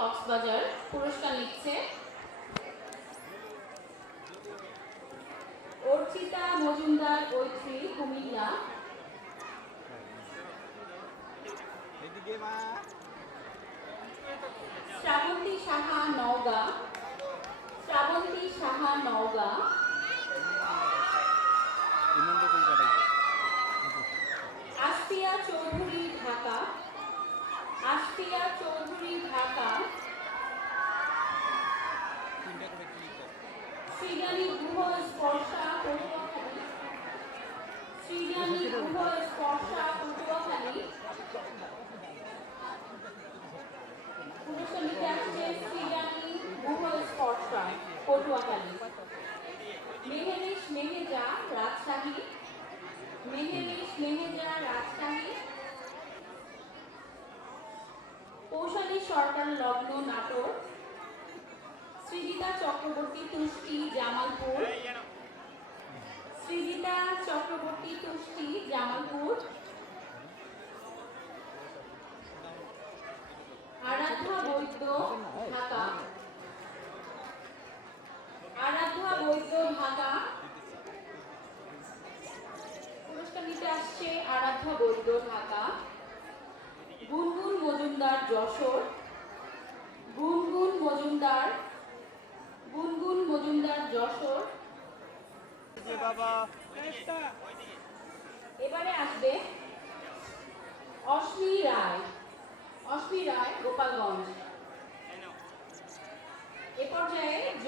কক্সবাজার পুরস্কার লিখছে অর্চিতা মজুমদার ঐত্রী কুমিল্লা। শ্রাবন্তী সাহা নওগাঁ। শ্রাবন্তী সাহা নওগাঁ। চক্রবর্তী তুষ্টি জামালপুর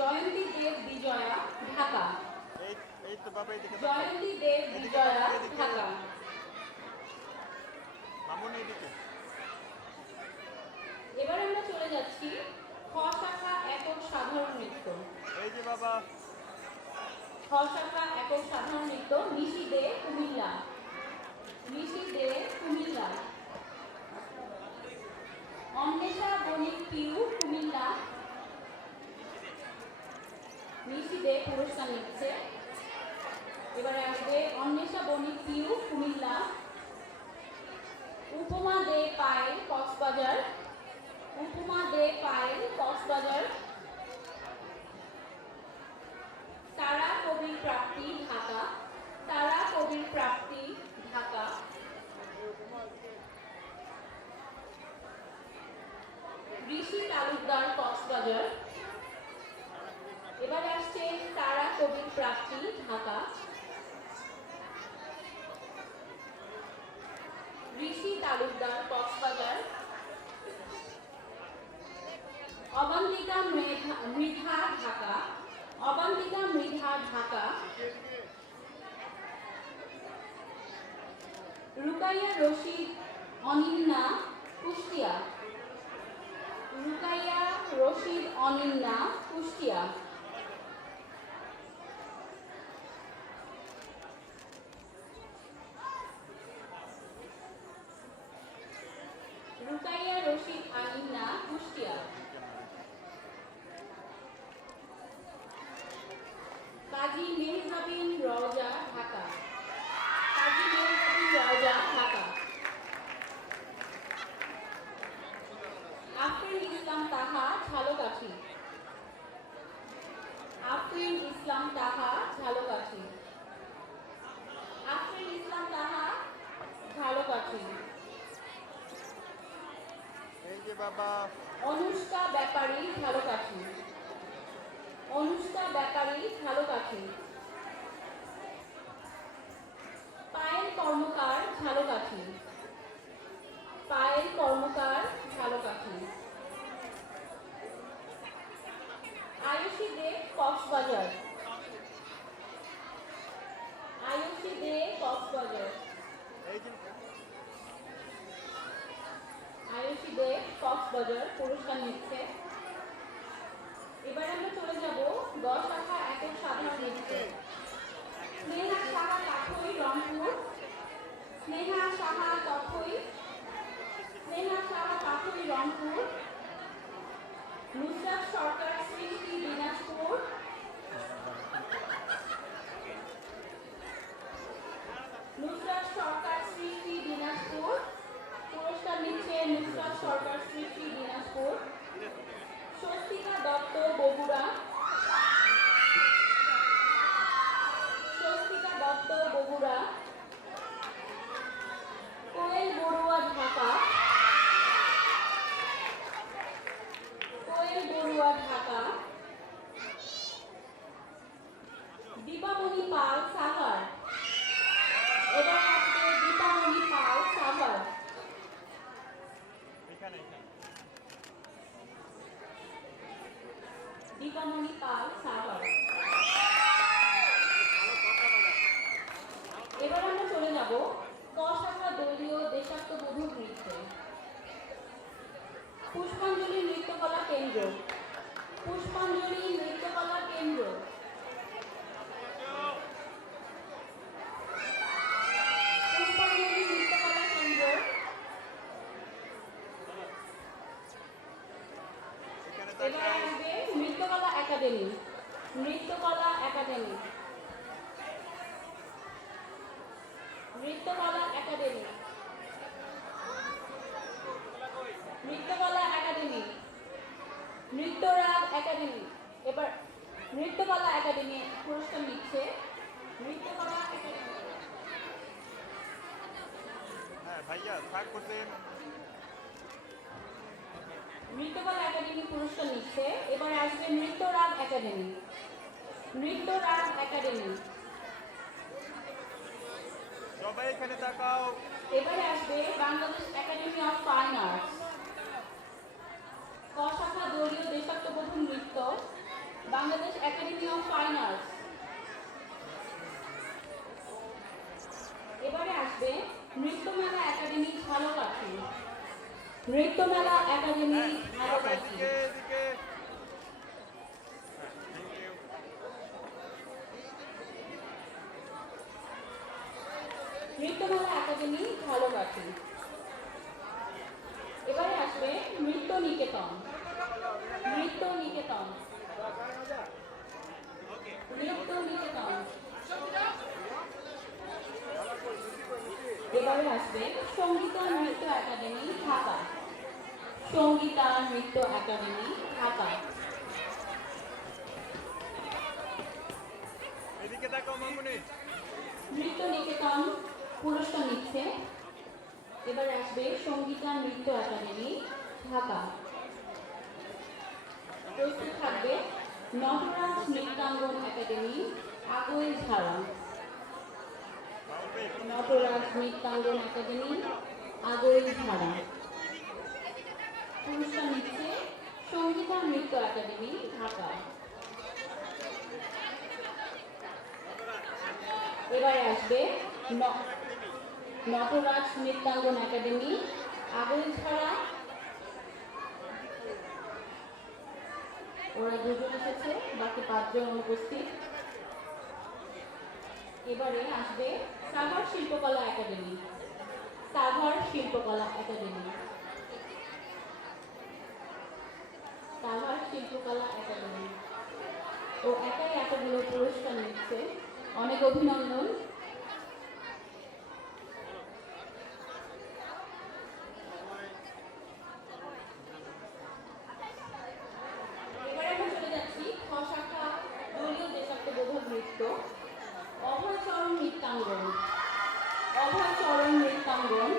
জয়ন্তী দেব বিজয়া ঢাকা। জয়ন্তী দেব বিজয়া ঢাকা। এবার আমরা চলে যাচ্ছি খ শাখা একক সাধারণ নৃত্য। এই যে বাবা। খ শাখা একক সাধারণ নৃত্য নিশি দে কুমিল্লা। নিশি দে কুমিল্লা। অন্বেষা বণিক পিউ কুমিল্লা নিশি দে পুরস্কার নিচ্ছে এবারে আসবে অন্বেষা বণিক পিউ কুমিল্লা। উপমা দে পায়েল, কক্সবাজার। উপমা দে পায়েল, কক্সবাজার তারা কবির প্রাপ্তি ঢাকা তারা কবির প্রাপ্তি ঢাকা ঋষি তালুকদার কক্সবাজার এবার আসছে তারা কবির প্রাপ্তি ঢাকা। ঋষি তালুকদার কক্সবাজার। অবান্তিকা মৃধা ঢাকা। অবান্তিকা মৃধা ঢাকা। রুকাইয়া রশিদ অনিন্না, কুষ্টিয়া। রুকাইয়া রশিদ অনিন্না, কুষ্টিয়া। যে বাবা। অনুষ্কা ব্যাপারী ঝালকাঠি অনুষ্কা ভালো ঝালকাঠি পায়েল কর্মকার ভালো পায়েল কর্মকার ঝালকাঠি আয়ুষী দে কক্সবাজার আয়ুষী দে কক্সবাজার এই যে আয়ুষী দে কক্সবাজার পুরস্কার নিচ্ছে। এবার আমরা চলে যাব দশ শাখা একক সাধারণ নৃত্যে স্নেহা সাহা কাঠই, রংপুর। স্নেহা সাহা কাঠই দীপামণি পাল সাভার এবার আমরা চলে যাব কশাখা শাখা দলীয় দেশাত্মবোধক নৃত্যে। পুষ্পাঞ্জলি নৃত্যকলা কেন্দ্র। পুষ্পাঞ্জলি নৃত্যকলা কেন্দ্র পুষ্পাঞ্জলি নৃত্যকলা কেন্দ্র এখানে এবার তাকাও আসবে Nrityakala academy Nrityakala academy Nrityakala academy. Nrityakala academy. Nrityarag academy. এবার নৃত্যকলা একাডেমি পুরস্কার নিচ্ছে নৃত্যকলা একাডেমি। হ্যাঁ ভাইয়া থাক হোসেন নৃত্যকলা একাডেমি পুরস্কার নিচ্ছে। এবার আসবে নৃত্যরাগ একাডেমি। নৃত্যরাগ একাডেমি। সবাই এখানে তাকাও। এবারে আসবে Bangladesh academy of fine arts. ক শাখা দলীয় দেশাত্মবোধক নৃত্য Bangladesh academy of fine arts. এবারে আসবে নৃত্যমেলা একাডেমি ঝালকাঠি। নৃত্যমেলা একাডেমি হ্যাঁ ঝালকাঠি। একাডেমি এবারে আসবে নৃত্য নিকেতন। নৃত্য নিকেতন। নৃত্য নিকেতন। এবারে আসবে সঙ্গীতা নৃত্য একাডেমি ঢাকা। সঙ্গীতা নৃত্য একাডেমি ঢাকা। নৃত্য নিকেতন পুরস্কার নিচ্ছে এবার আসবে সঙ্গীতা নৃত্য একাডেমি, ঢাকা। প্রস্তুত থাকবে নটরাজ নৃত্যাঙ্গন একাডেমি আগৈ ঝাড়া নটরাজ নৃত্যাঙ্গন একাডেমি আগৈ ঝাড়া পুরস্কার নিচ্ছে সঙ্গীতা নৃত্য একাডেমি, ঢাকা। এবারে আসবে নটরাজ নৃত্যাঙ্গন একাডেমি আগৈছড়া ওরা দুজন এসেছে, বাকি পাঁচজন অনুপস্থিত এবারে আসবে সাভার শিল্পকলা একাডেমি। সাভার শিল্পকলা একাডেমি। সাভার শিল্পকলা একাডেমি। ও একাই এতগুলো পুরস্কার নিচ্ছে। অনেক অভিনন্দন এবারে আমরা চলে যাচ্ছি খ শাখা দলীয় দেশাত্মবোধক নৃত্য অভয়চরণ নৃত্যাঙ্গন অভয়চরণ নৃত্যাঙ্গন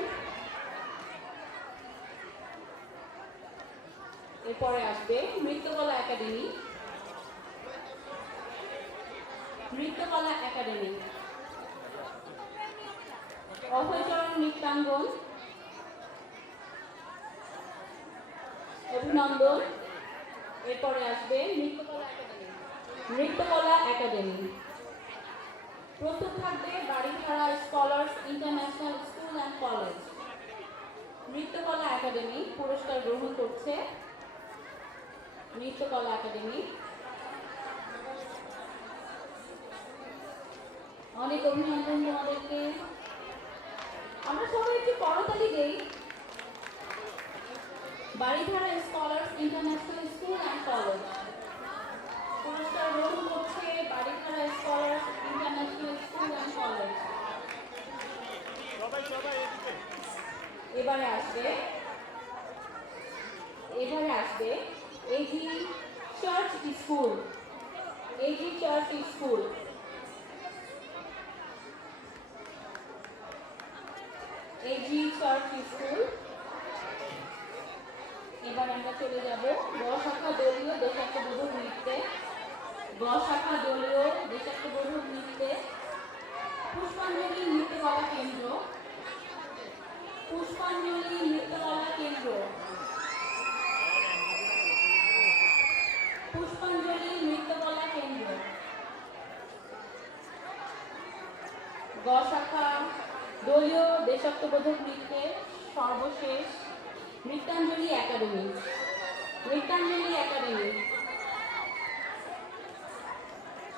এরপরে আসবে নৃত্যকলা একাডেমি নৃত্যকলা একাডেমি। অভয়চরণ নৃত্যাঙ্গন। অভিনন্দন। এরপরে আসবে নৃত্যকলা একাডেমি। নৃত্যকলা একাডেমি। প্রস্তুত থাকবে scholars international school and college. Nrityakala academy পুরস্কার গ্রহণ করছে নৃত্যকলা একাডেমি। অনেক অভিনন্দন তোমাদেরকে। আমরা সবাই একটু করতালি দেই। Baridhara scholar international school and college পুরস্কার গ্রহণ করছে Baridhara scholars international school and college সবাই সবাই এদিকে এবারে আসবে এবারে আসবে AG church school AG church school AG church school এবার আমরা চলে যাব গ শাখা দলীয় দেশাত্মবোধক নৃত্যে। গ শাখা দলীয় দেশাত্মবোধক নৃত্যে পুষ্পাঞ্জলি নৃত্যকলা কেন্দ্র। পুষ্পাঞ্জলি নৃত্যকলা কেন্দ্র। পুষ্পাঞ্জলি নৃত্যকলা কেন্দ্র। গ শাখা দলীয় দেশাত্মবোধক নৃত্যের সর্বশেষ নৃত্যাঞ্জলি একাডেমি। নৃত্যাঞ্জলি একাডেমি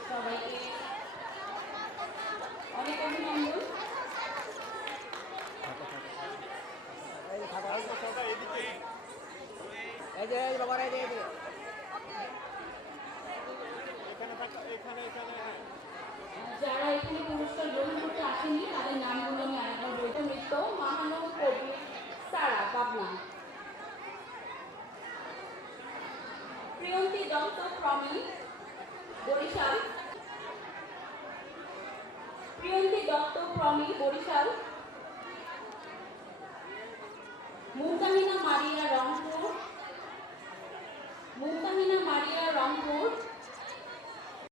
সবাইকে অনেক অভিনন্দন সবাই এদিকে এই যে এই যে বাবার এই যে এই যে এখানে থাকা এখানে এখানে হ্যাঁ যারা এখানে পুরস্কার গ্রহণ করতে আসেনি তাদের নামগুলো আমি আরেকবার বলতে নৃত্য মাহানব কবির সারা পাবনা প্রিয়ন্তী দত্ত প্রমি বরিশাল। প্রিয়ন্তী দত্ত প্রমি বরিশাল। মুমতাহিনা মারিয়া রংপুর। মুমতাহিনা মারিয়া রংপুর।